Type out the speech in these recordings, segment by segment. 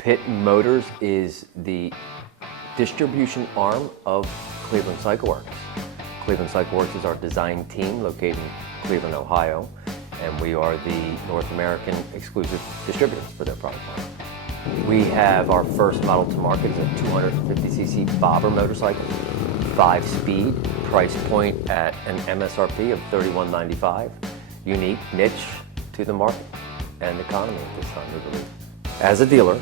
Pitt Motors is the distribution arm of Cleveland Cycle Works. Cleveland Cycle Works is our design team located in Cleveland, Ohio, and we are the North American exclusive distributors for their product line. We have our first model to market is a 250cc bobber motorcycle, 5-speed, price point at an MSRP of $31.95, unique niche to the market and economy at this time, we believe. As a dealer,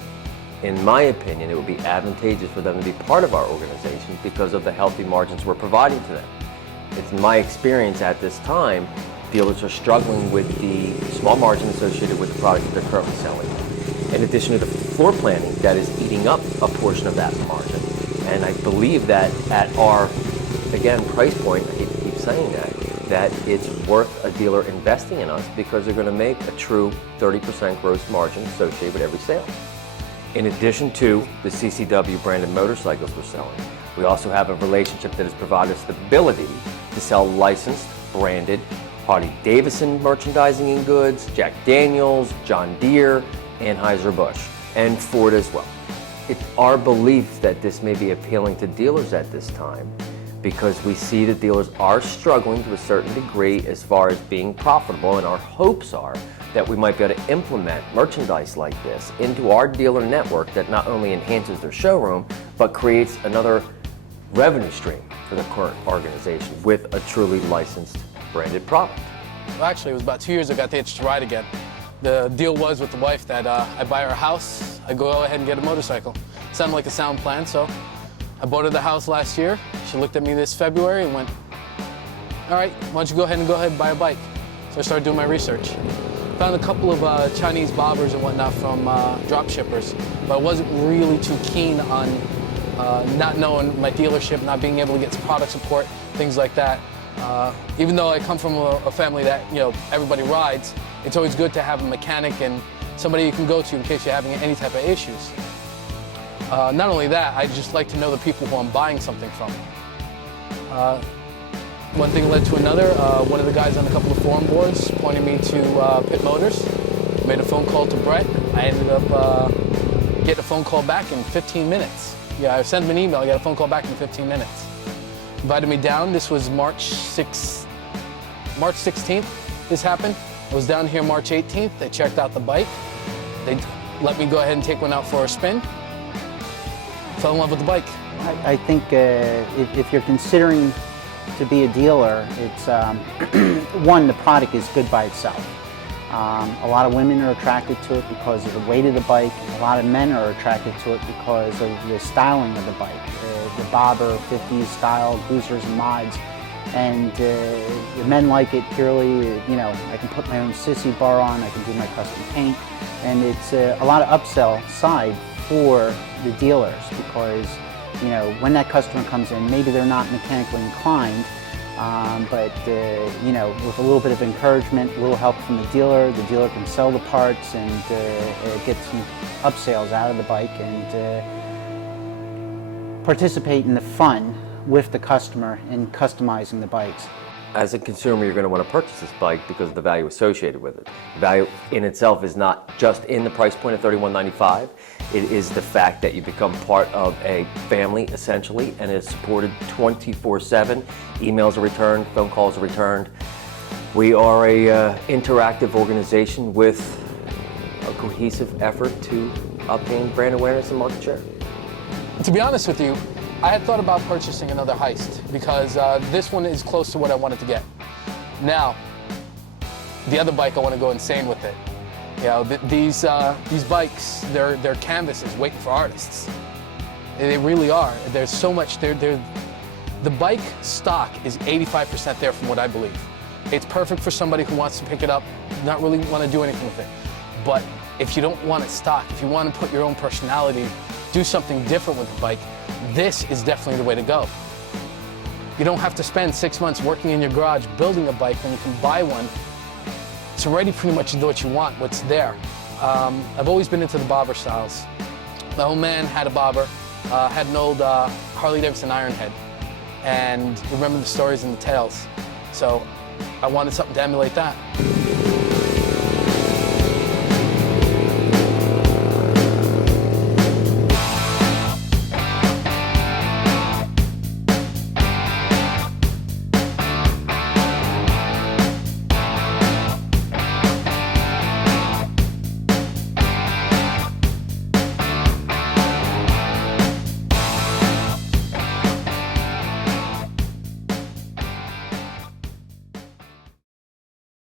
in my opinion, it would be advantageous for them to be part of our organization because of the healthy margins we're providing to them. It's my experience at this time, dealers are struggling with the small margin associated with the product that they're currently selling. In addition to the floor planning that is eating up a portion of that margin. And I believe that at our, again, price point, I hate to keep saying that it's worth a dealer investing in us because they're going to make a true 30% gross margin associated with every sale. In addition to the CCW branded motorcycles we're selling, we also have a relationship that has provided us the ability to sell licensed, branded Harley-Davidson merchandising and goods, Jack Daniels, John Deere, Anheuser-Busch, and Ford as well. It's our belief that this may be appealing to dealers at this time because we see that dealers are struggling to a certain degree as far as being profitable, and our hopes are that we might be able to implement merchandise like this into our dealer network that not only enhances their showroom, but creates another revenue stream for the current organization with a truly licensed branded product. Well, actually, it was about 2 years ago I got the itch to ride again. The deal was with the wife that I buy her a house, I go ahead and get a motorcycle. Sounded like a sound plan, so I bought her the house last year. She looked at me this February and went, all right, why don't you go ahead and buy a bike? So I started doing my research. Found a couple of Chinese bobbers and whatnot from drop shippers, but I wasn't really too keen on not knowing my dealership, not being able to get product support, things like that. Even though I come from a family that, everybody rides, it's always good to have a mechanic and somebody you can go to in case you're having any type of issues. Not only that, I just like to know the people who I'm buying something from. One thing led to another. One of the guys on a couple of forum boards pointed me to Pitt Motors. Made a phone call to Brett. I ended up getting a phone call back in 15 minutes. Yeah, I sent him an email, I got a phone call back in 15 minutes. Invited me down. This was March 16th this happened. I was down here March 18th. They checked out the bike. They let me go ahead and take one out for a spin. Fell in love with the bike. I think if you're considering to be a dealer, it's one, the product is good by itself. A lot of women are attracted to it because of the weight of the bike. A lot of men are attracted to it because of the styling of the bike. The bobber, 50s style, boosters and mods. And the men like it purely, I can put my own sissy bar on, I can do my custom paint. And it's a lot of upsell side for the dealers because, when that customer comes in, maybe they're not mechanically inclined, but with a little bit of encouragement, a little help from the dealer can sell the parts and get some upsales out of the bike and participate in the fun with the customer in customizing the bikes. As a consumer, you're going to want to purchase this bike because of the value associated with it. The value in itself is not just in the price point of $31.95. It is the fact that you become part of a family, essentially, and is supported 24/7. Emails are returned, phone calls are returned. We are a interactive organization with a cohesive effort to obtain brand awareness and market share. To be honest with you, I had thought about purchasing another Heist because this one is close to what I wanted to get. Now, the other bike, I want to go insane with it. These bikes, they're canvases waiting for artists. They really are. There's so much. The bike stock is 85% there from what I believe. It's perfect for somebody who wants to pick it up, not really want to do anything with it. But if you don't want it stock, if you want to put your own personality, do something different with the bike, this is definitely the way to go. You don't have to spend 6 months working in your garage building a bike when you can buy one. It's already pretty much what you want, what's there. I've always been into the bobber styles. My old man had a bobber, had an old Harley-Davidson Ironhead, and remember the stories and the tales. So I wanted something to emulate that.